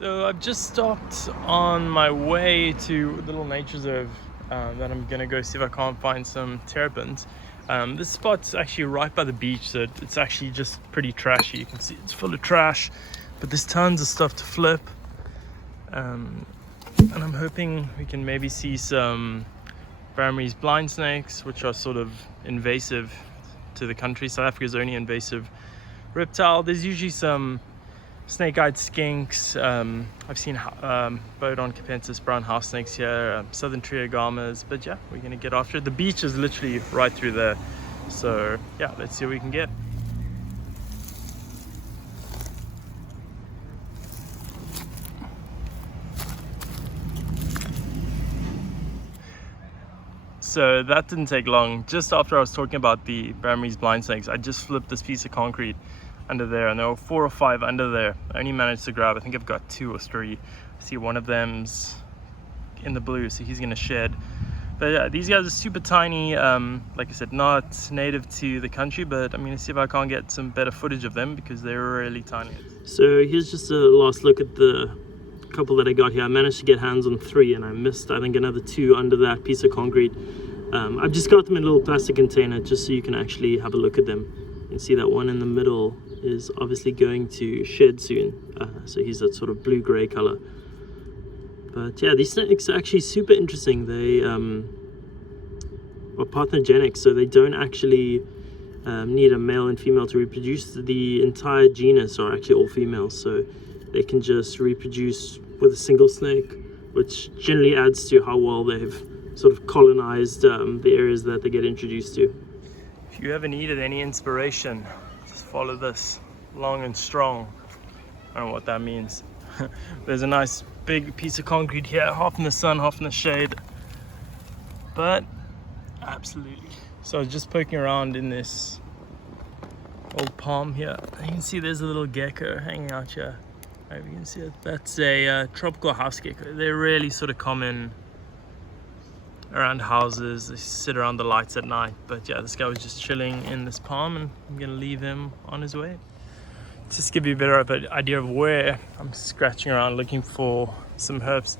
So I've just stopped on my way to a little nature reserve that I'm gonna go see if I can't find some terrapins. This spot's actually right by the beach, so it's actually just pretty trashy. You can see it's full of trash, but there's tons of stuff to flip. And I'm hoping we can maybe see some BRAHMINY's blind snakes, which are sort of invasive to the country. South Africa's only invasive reptile. There's usually some snake-eyed skinks. I've seen Bodon capensis brown house snakes here, southern triogamas, but yeah, we're gonna get after it. The beach is literally right through there, so yeah, let's see what we can get. So that didn't take long. Just after I was talking about the BRAHMINY's blind snakes, I just flipped this piece of concrete under there, and there were 4 or 5 under there. I only managed to grab, I think I've got 2 or 3. I see one of them's in the blue, so he's gonna shed. But yeah, these guys are super tiny. Like I said, not native to the country, but I'm gonna see if I can't get some better footage of them because they're really tiny. So here's just a last look at the couple that I got here. I managed to get hands on 3, and I missed, I think, another 2 under that piece of concrete. I've just got them in a little plastic container just so you can actually have a look at them. You can see that one in the middle is obviously going to shed soon, so he's that sort of blue-gray color. But yeah, these snakes are actually super interesting. They are parthenogenic, so they don't actually need a male and female to reproduce. The entire genus are actually all females, so they can just reproduce with a single snake, which generally adds to how well they've sort of colonized the areas that they get introduced to. If you ever needed any inspiration, just follow this, long and strong. I don't know what that means. There's a nice big piece of concrete here, half in the sun, half in the shade, but absolutely. So I was just poking around in this old palm here. You can see there's a little gecko hanging out here. Maybe you can see it. That's a tropical house gecko. They're really sort of common around houses. They sit around the lights at night. But yeah, this guy was just chilling in this palm, and I'm gonna leave him on his way. Just to give you a better idea of where I'm scratching around looking for some herps.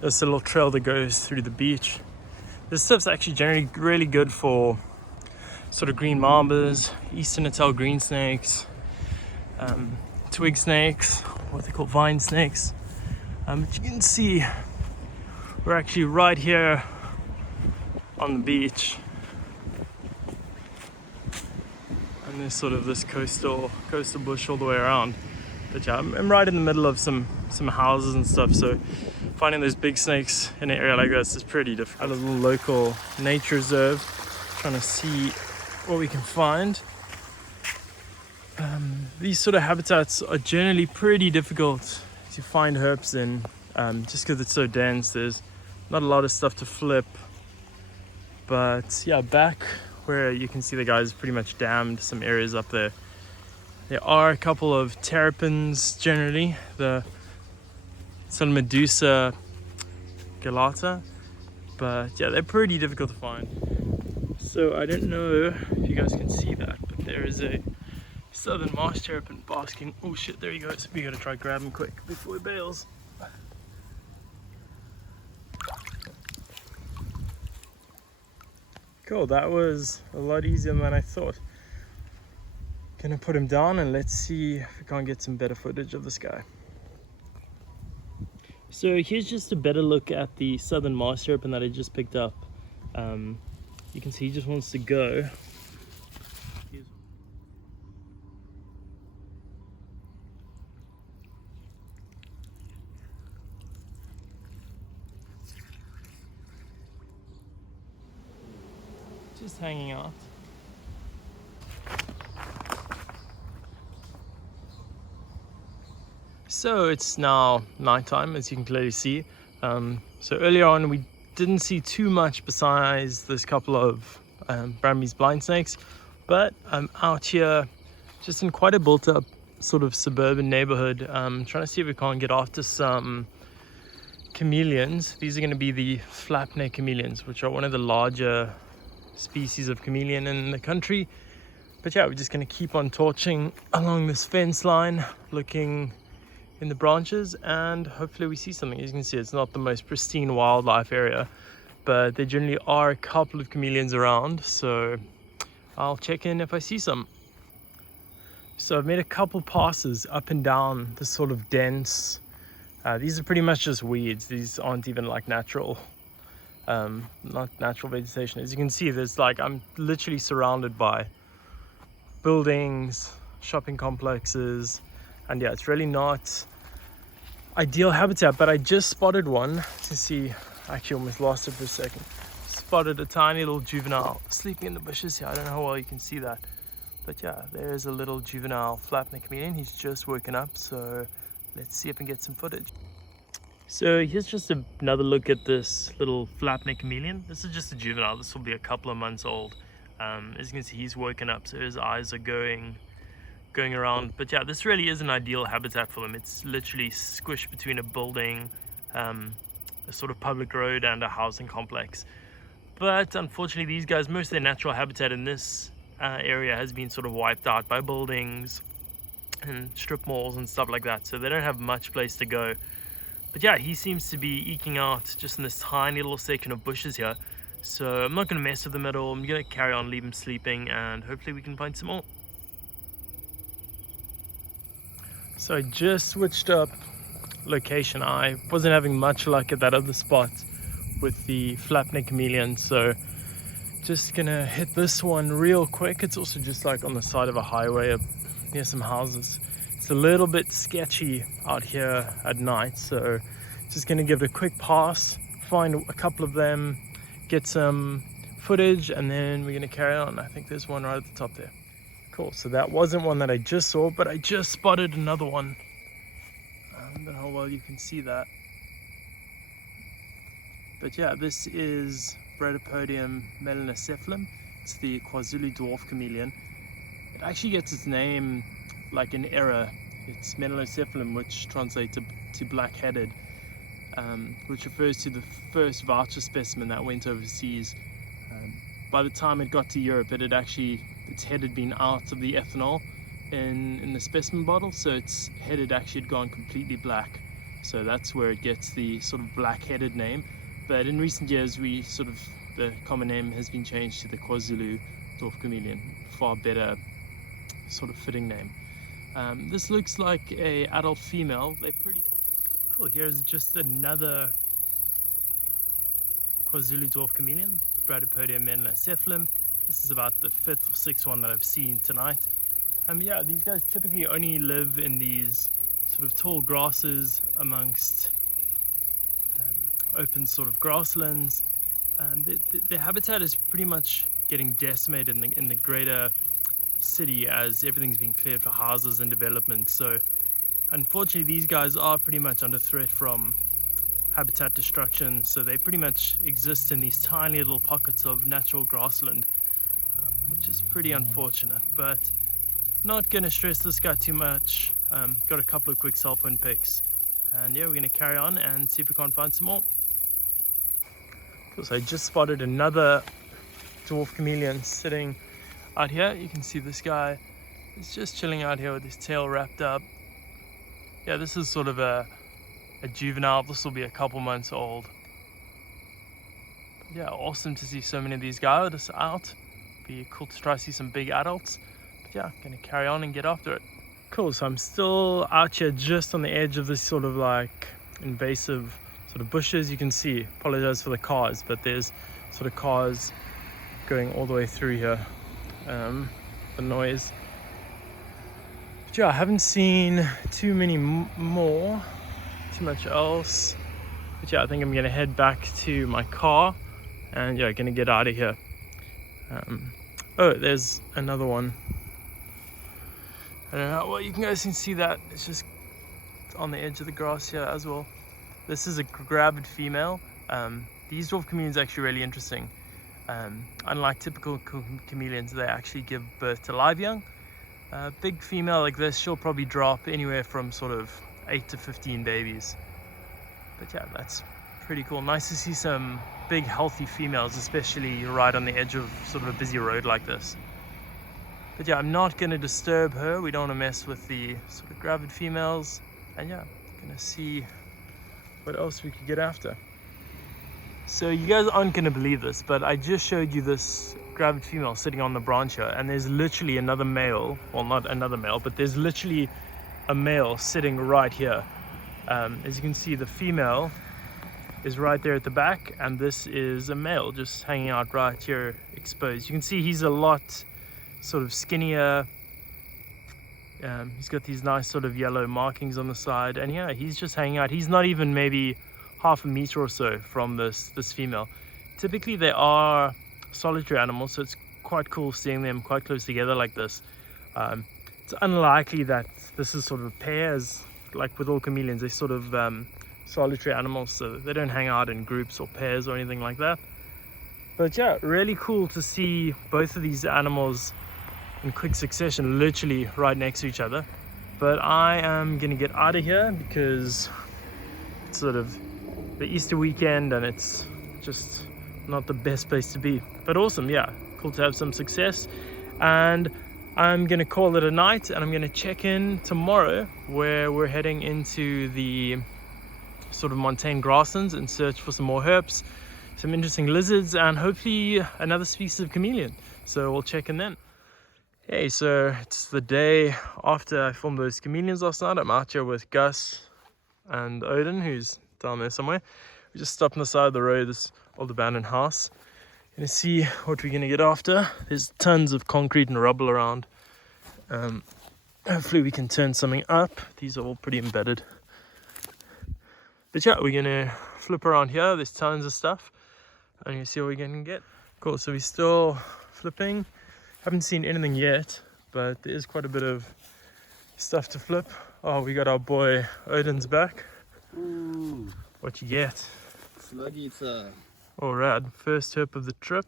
There's a little trail that goes through the beach. This stuff's actually generally really good for sort of green mambas, eastern Natal green snakes, twig snakes, what they call vine snakes. But you can see we're actually right here on the beach, and there's sort of this coastal bush all the way around. But yeah, I'm right in the middle of some houses and stuff, so finding those big snakes in an area like this is pretty difficult. A little local nature reserve, trying to see what we can find. These sort of habitats are generally pretty difficult to find herps in, just because it's so dense. There's not a lot of stuff to flip. But yeah, back where you can see the guys pretty much dammed some areas up there. There are a couple of terrapins generally, the some Medusa gelata, but yeah, they're pretty difficult to find. So I don't know if you guys can see that, but there is a southern marsh terrapin basking. Oh shit, there he goes. We gotta try grab him quick before he bails. Cool, that was a lot easier than I thought. Gonna put him down and let's see if we can't get some better footage of this guy. So here's just a better look at the southern marsh terrapin that I just picked up. You can see he just wants to go. Just hanging out. So it's now nighttime, as you can clearly see. So earlier on we didn't see too much besides this couple of BRAHMINY's blind snakes, but I'm out here just in quite a built up sort of suburban neighborhood, trying to see if we can't get after some chameleons. These are going to be the FLAPNECK chameleons, which are one of the larger species of chameleon in the country. But yeah, we're just going to keep on torching along this fence line, looking in the branches, and hopefully we see something. As you can see, it's not the most pristine wildlife area, but there generally are a couple of chameleons around, so I'll check in if I see some. So I've made a couple passes up and down this sort of dense, these are pretty much just weeds. These aren't even like natural, not natural vegetation. As you can see, there's like, I'm literally surrounded by buildings, shopping complexes, and yeah, it's really not ideal habitat. But I just spotted one. To see, I actually almost lost it for a second. Spotted a tiny little juvenile sleeping in the bushes here. I don't know how well you can see that, but yeah, there's a little juvenile FLAPNECK chameleon. He's just woken up, so let's see if I can get some footage. So here's just another look at this little FLAPNECK chameleon. This is just a juvenile. This will be a couple of months old. As you can see, he's woken up, so his eyes are going around. But yeah, this really is an ideal habitat for them. It's literally squished between a building, a sort of public road, and a housing complex. But unfortunately, these guys, most of their natural habitat in this area has been sort of wiped out by buildings and strip malls and stuff like that, so they don't have much place to go. But yeah, he seems to be eking out just in this tiny little section of bushes here, so I'm not going to mess with him at all. I'm going to carry on, leave him sleeping, and hopefully we can find some more. So I just switched up location. I wasn't having much luck at that other spot with the FLAPNECK chameleon, so just gonna hit this one real quick. It's also just like on the side of a highway near some houses. It's a little bit sketchy out here at night, so just gonna give it a quick pass, find a couple of them, get some footage, and then we're gonna carry on. I think there's one right at the top there. Cool, so that wasn't one that I just saw, but I just spotted another one. I don't know how well you can see that. But yeah, this is BRADYPODIon MELANOCEPHALUM. It's the KWAZULU dwarf chameleon. It actually gets its name like an error. It's MELANOCEPHALUM, which translates to black-headed, which refers to the first voucher specimen that went overseas. By the time it got to Europe, its head had been out of the ethanol in the specimen bottle, so its head had actually gone completely black. So that's where it gets the sort of black-headed name. But in recent years, the common name has been changed to the KWAZULU dwarf chameleon. Far better sort of fitting name. This looks like a adult female. They're pretty cool. Here's just another KWAZULU dwarf chameleon, BRADYPODIon MELANOCEPHALUM. This is about the 5th or 6th one that I've seen tonight. Yeah, these guys typically only live in these sort of tall grasses amongst open sort of grasslands. Their habitat is pretty much getting decimated in the greater city as everything's been cleared for houses and development. So unfortunately, these guys are pretty much under threat from habitat destruction. So they pretty much exist in these tiny little pockets of natural grassland, which is pretty unfortunate. But not going to stress this guy too much. Got a couple of quick cell phone pics, and yeah, we're going to carry on and see if we can't find some more. So I just spotted another dwarf chameleon sitting out here. You can see this guy is just chilling out here with his tail wrapped up. Yeah, this is sort of a juvenile. This will be a couple months old. Yeah, awesome to see so many of these guys out. Be cool to try to see some big adults. But yeah, gonna carry on and get after it. Cool, so I'm still out here just on the edge of this sort of like invasive sort of bushes. You can see, apologize for the cars, but there's sort of cars going all the way through here. The noise. But yeah, I haven't seen too many more, too much else. But yeah, I think I'm gonna head back to my car and yeah, gonna get out of here. Oh, there's another one. I don't know, well, you guys can see that. It's just on the edge of the grass here as well. This is a gravid female. These dwarf chameleons are actually really interesting. Unlike typical chameleons, they actually give birth to live young. A big female like this, she'll probably drop anywhere from sort of 8 to 15 babies. But yeah, that's pretty cool. Nice to see some big healthy females, especially right on the edge of sort of a busy road like this. But yeah, I'm not going to disturb her. We don't want to mess with the sort of gravid females. And yeah, gonna see what else we could get after. So you guys aren't gonna believe this, but I just showed you this gravid female sitting on the branch here, and there's literally another male, well, not another male, but there's literally a male sitting right here. As you can see, the female is right there at the back, and this is a male just hanging out right here exposed. You can see he's a lot sort of skinnier. He's got these nice sort of yellow markings on the side, and yeah, he's just hanging out. He's not even maybe half a meter or so from this female. Typically they are solitary animals, so it's quite cool seeing them quite close together like this. It's unlikely that this is sort of pairs, like with all chameleons. They're sort of solitary animals, so they don't hang out in groups or pairs or anything like that. But yeah, really cool to see both of these animals in quick succession, literally right next to each other. But I am gonna get out of here because it's sort of the Easter weekend and it's just not the best place to be. But awesome, yeah, cool to have some success. And I'm gonna call it a night, and I'm gonna check in tomorrow where we're heading into the sort of montane grasslands and search for some more herps, some interesting lizards, and hopefully another species of chameleon. So we'll check in then. Hey, so it's the day after I filmed those chameleons last night. I'm out here with Gus and Odin, who's down there somewhere. We just stopped on the side of the road, this old abandoned house. Gonna see what we're gonna get after. There's tons of concrete and rubble around. Hopefully we can turn something up. These are all pretty embedded. But yeah, we're gonna flip around here. There's tons of stuff. I'm gonna see what we're gonna get. Cool, so we're still flipping. Haven't seen anything yet, but there is quite a bit of stuff to flip. Oh, we got our boy Odin's back. Ooh. What you get? Slug eater. All right, first herp of the trip.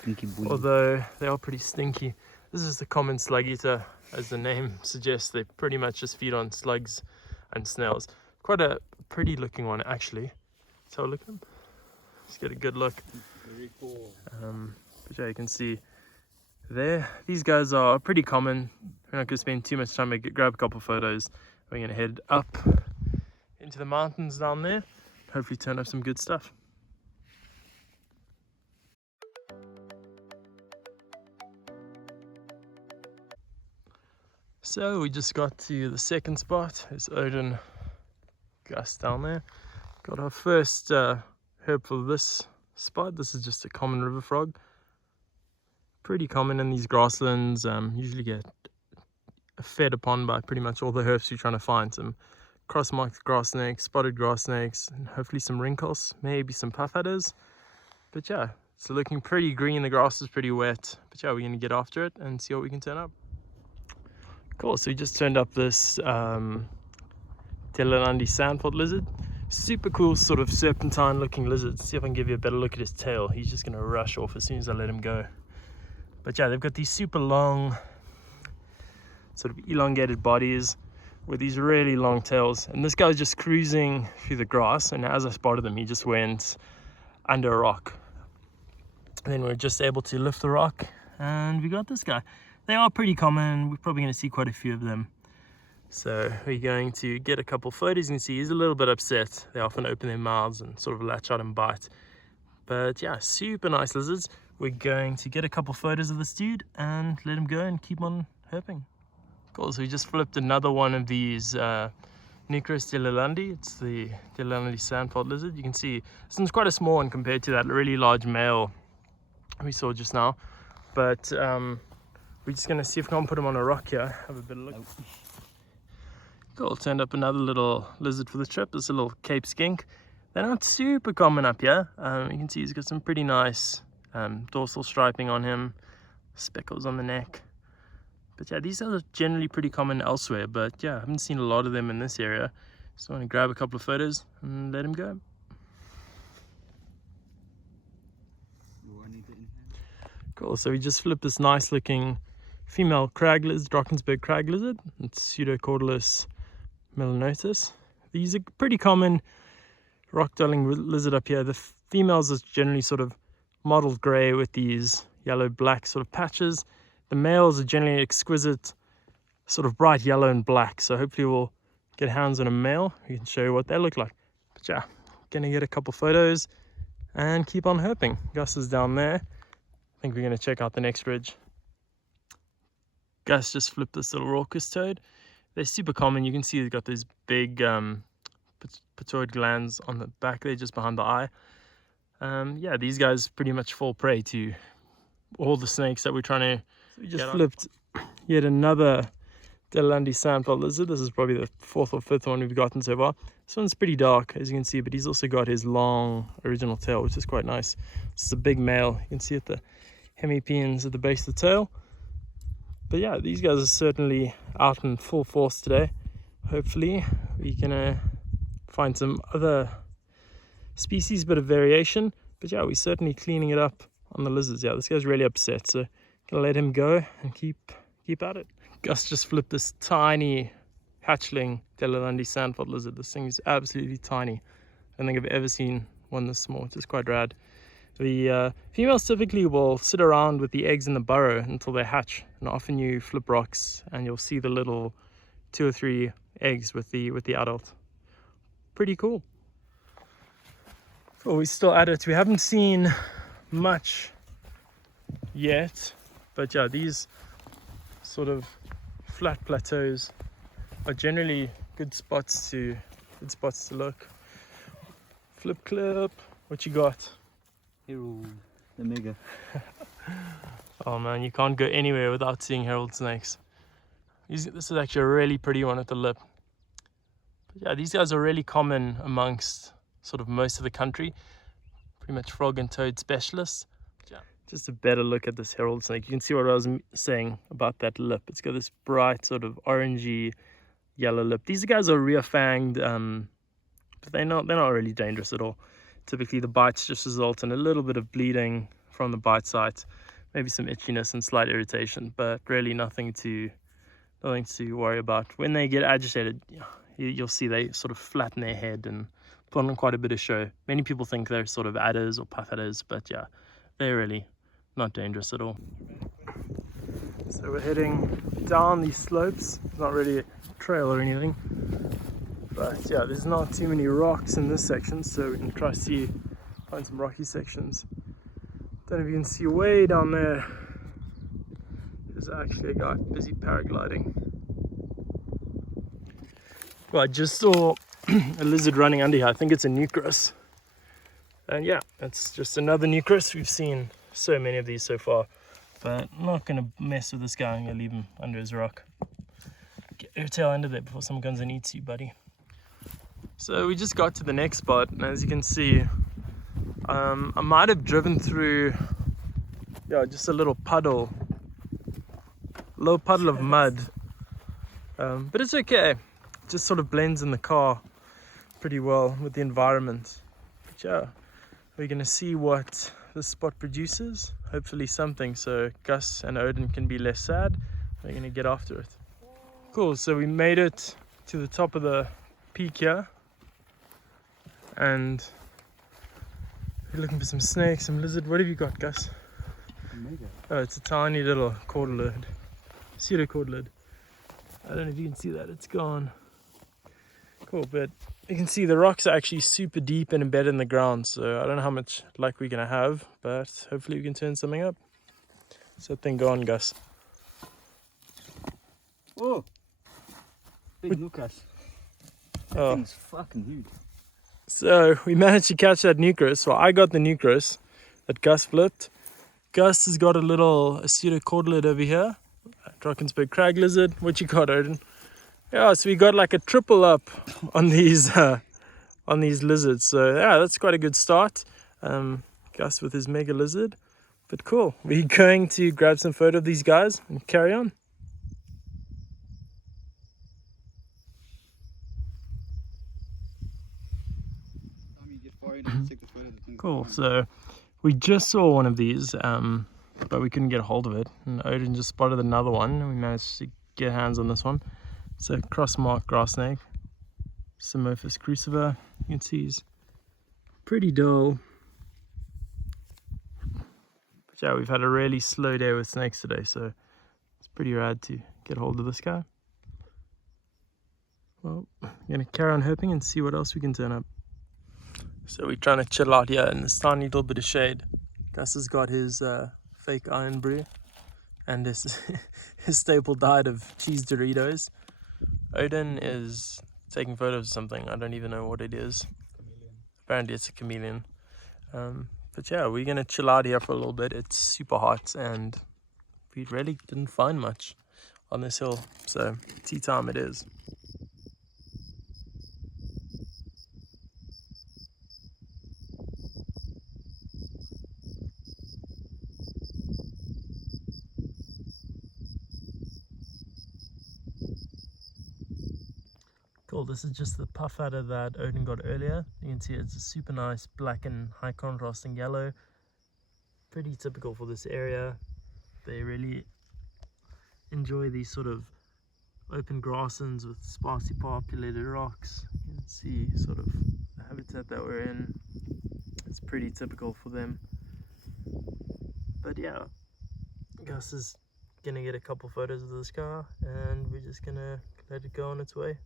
Stinky boy. Although they are pretty stinky. This is the common slug eater, as the name suggests. They pretty much just feed on slugs and snails. Quite a pretty looking one, actually. Let's have a look at them. Let's get a good look. Very cool. But yeah, you can see there. These guys are pretty common. We're not going to spend too much time. Grab a couple of photos. We're going to head up into the mountains down there. Hopefully turn up some good stuff. So we just got to the second spot. There's Odin, Gus down there. Got our first herb for this spot. This is just a common river frog. Pretty common in these grasslands. Usually get fed upon by pretty much all the herbs you're trying to find. Some cross-marked grass snakes, spotted grass snakes, and hopefully some wrinkles, maybe some puff adders. But yeah, it's looking pretty green. The grass is pretty wet. But yeah, we're gonna get after it and see what we can turn up. Cool, so we just turned up this DELALANDE'S sandveld lizard. Super cool sort of serpentine looking lizard. See if I can give you a better look at his tail. He's just gonna rush off as soon as I let him go. But yeah, they've got these super long, sort of elongated bodies with these really long tails. And this guy's just cruising through the grass, and as I spotted him, he just went under a rock. And then we're just able to lift the rock, and we got this guy. They are pretty common. We're probably going to see quite a few of them. So we're going to get a couple photos. You can see he's a little bit upset. They often open their mouths and sort of latch out and bite. But yeah, super nice lizards. We're going to get a couple photos of this dude and let him go and keep on herping. Cool, so we just flipped another one of these NUCRAS DELALANDI. It's the DELALANDE'S sandveld lizard. You can see this one's quite a small one compared to that really large male we saw just now. But we're just going to see if we can put him on a rock here. Have a bit of a look. Cool, turned up another little lizard for the trip. This is a little Cape skink. They're not super common up here. You can see he's got some pretty nice dorsal striping on him, speckles on the neck. But yeah, these are generally pretty common elsewhere. But yeah, I haven't seen a lot of them in this area. So I want to grab a couple of photos and let him go. Cool, so we just flipped this nice looking female crag lizard, DRAKENSBERG crag lizard. It's PSEUDOCORDYLUS melanocephalum. These are pretty common rock-dwelling lizard up here. The females is generally sort of mottled grey with these yellow-black sort of patches. The males are generally exquisite, sort of bright yellow and black. So hopefully we'll get hands on a male, we can show you what they look like. But yeah, gonna get a couple photos and keep on herping. Gus is down there. I think we're gonna check out the next ridge. Gus just flipped this little raucous toad. They're super common. You can see they've got these big pituitary glands on the back there, just behind the eye. Yeah, these guys pretty much fall prey to all the snakes that we're trying to. So we just flipped yet another DELALANDI SANDVELD lizard. This is probably the 4th or 5th one we've gotten so far. This one's pretty dark, as you can see, but he's also got his long original tail, which is quite nice. This is a big male. You can see at the hemipeans at the base of the tail. But yeah, these guys are certainly out in full force today. Hopefully we're gonna find some other species, bit of variation. But yeah, we're certainly cleaning it up on the lizards. Yeah, this guy's really upset, so gonna let him go and keep at it. Gus just flipped this tiny hatchling DELALANDI SANDVELD lizard. This thing is absolutely tiny. I don't think I've ever seen one this small, which is quite rad. The females typically will sit around with the eggs in the burrow until they hatch, and often you flip rocks and you'll see the little 2 or 3 eggs with the adult. Pretty cool. Well, we're still at it. We haven't seen much yet, but yeah, these sort of flat plateaus are generally good spots to look. Flip clip, what you got? Herald, the mega. Oh man, you can't go anywhere without seeing herald snakes. This is actually a really pretty one at the lip. But yeah, these guys are really common amongst sort of most of the country. Pretty much frog and toad specialists. Yeah. Just a better look at this herald snake. You can see what I was saying about that lip. It's got this bright sort of orangey yellow lip. These guys are rear-fanged, but they're not really dangerous at all. Typically the bites just result in a little bit of bleeding from the bite site, maybe some itchiness and slight irritation, but really nothing to worry about. When they get agitated, you'll see they sort of flatten their head and put on quite a bit of show. Many people think they're sort of adders or puff adders, but yeah, they're really not dangerous at all. So we're heading down these slopes. It's not really a trail or anything, but yeah, there's not too many rocks in this section, so we can try to find some rocky sections. Don't know if you can see way down there. There's actually a guy busy paragliding. Well, I just saw a lizard running under here. I think it's a NUCRAS. And yeah, it's just another NUCRAS. We've seen so many of these so far, but I'm not going to mess with this guy. I'm going to leave him under his rock. Get your tail under there before someone comes and eats you, buddy. So we just got to the next spot, and as you can see, I might have driven through, just a little puddle of mud, but it's okay. It just sort of blends in the car pretty well with the environment. But yeah, we're gonna see what this spot produces. Hopefully something, so Gus and Odin can be less sad. We're gonna get after it. Cool, so we made it to the top of the peak here, and we're looking for some snakes, some lizard. What have you got, Gus? Oh, it's a tiny little cordelid, pseudocordylis. I don't know if you can see that, it's gone. Cool, but you can see the rocks are actually super deep and embedded in the ground, so I don't know how much luck we're gonna have, but hopefully we can turn something up. So that thing gone, Gus. Oh, big NUCRAS. That thing's fucking huge. So we managed to catch that NUCRAS. Well, I got the NUCRAS that Gus flipped. Gus has got a pseudocordylis over here, a DRAKENSBERG CRAG lizard. What you got, Odin? Yeah, so we got like a triple up on these lizards. So yeah, that's quite a good start. Gus with his mega lizard, but cool. We're going to grab some photo of these guys and carry on. Cool, so we just saw one of these, but we couldn't get a hold of it, and Odin just spotted another one, and we managed to get hands on this one. It's a cross-marked grass snake, Simorphus crucifer. You can see he's pretty dull. But yeah, we've had a really slow day with snakes today, so it's pretty rad to get hold of this guy. Well, I'm gonna carry on herping and see what else we can turn up. So we're trying to chill out here in this tiny little bit of shade. Gus has got his fake iron brew and his his staple diet of cheese Doritos. Odin is taking photos of something. I don't even know what it is. Chameleon. Apparently it's a chameleon. But yeah, we're gonna chill out here for a little bit. It's super hot and we really didn't find much on this hill. So tea time it is. Cool, this is just the puff adder that Odin got earlier. You can see it's a super nice black and high contrasting yellow. Pretty typical for this area. They really enjoy these sort of open grasslands with sparsely populated rocks. You can see sort of the habitat that we're in. It's pretty typical for them. But yeah, Gus is gonna get a couple photos of this car and we're just gonna let it go on its way.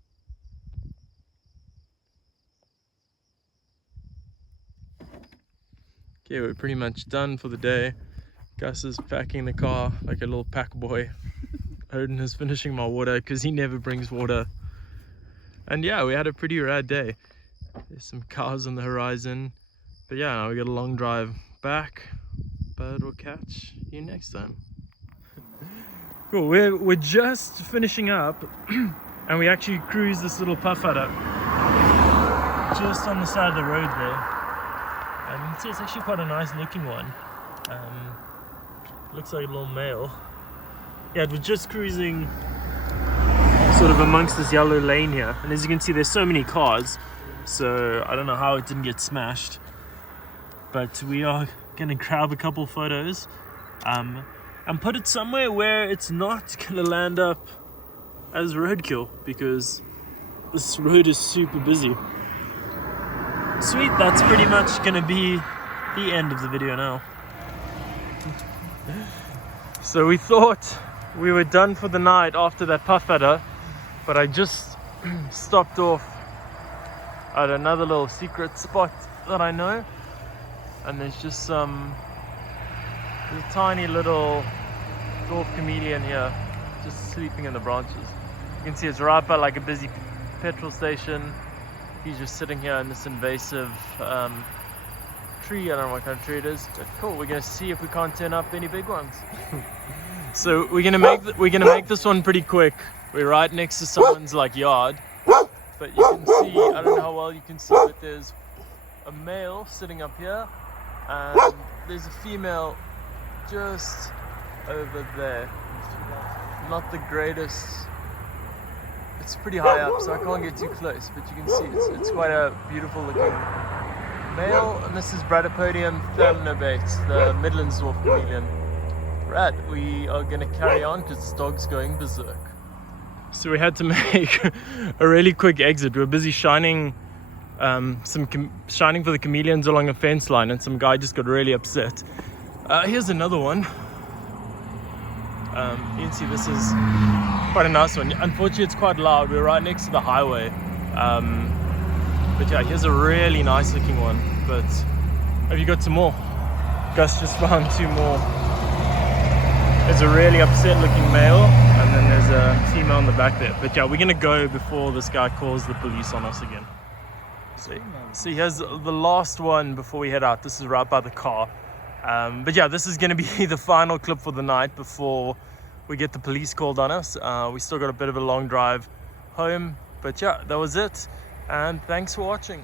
Okay, we're pretty much done for the day. Gus is packing the car like a little pack boy. Odin is finishing my water because he never brings water. And yeah, we had a pretty rad day. There's some cars on the horizon. But yeah, now we got a long drive back. But we'll catch you next time. Cool, we're just finishing up and we actually cruised this little puff adder just on the side of the road there. You can see it's actually quite a nice looking one. Looks like a little male. Yeah, it was just cruising sort of amongst this yellow lane here. And as you can see, there's so many cars. So I don't know how it didn't get smashed. But we are gonna grab a couple photos and put it somewhere where it's not gonna land up as roadkill because this road is super busy. Sweet, that's pretty much gonna be the end of the video now. So we thought we were done for the night after that puff adder, but I just stopped off at another little secret spot that I know, and there's just there's a tiny little dwarf chameleon here just sleeping in the branches. You can see it's right by like a busy petrol station. He's just sitting here in this invasive tree. I don't know what kind of tree it is, but cool. We're gonna see if we can't turn up any big ones. So we're gonna make this one pretty quick. We're right next to someone's like yard, but you can see, I don't know how well you can see, but there's a male sitting up here, and there's a female just over there. Not the greatest. It's pretty high up, so I can't get too close, but you can see it's quite a beautiful looking male, and this is Bradypodion thermobate, the Midlands dwarf chameleon. Rad, we are going to carry on because this dog's going berserk. So we had to make a really quick exit. We were busy shining shining for the chameleons along a fence line, and some guy just got really upset. Here's another one. You can see this is quite a nice one. Unfortunately, it's quite loud. We're right next to the highway. But yeah, here's a really nice looking one. But have you got some more? Gus just found two more. There's a really upset looking male, and then there's a female in the back there. But yeah, we're gonna go before this guy calls the police on us again. So here's the last one before we head out. This is right by the car. But yeah, this is gonna be the final clip for the night before we get the police called on us. We still got a bit of a long drive home, but yeah, that was it, and thanks for watching.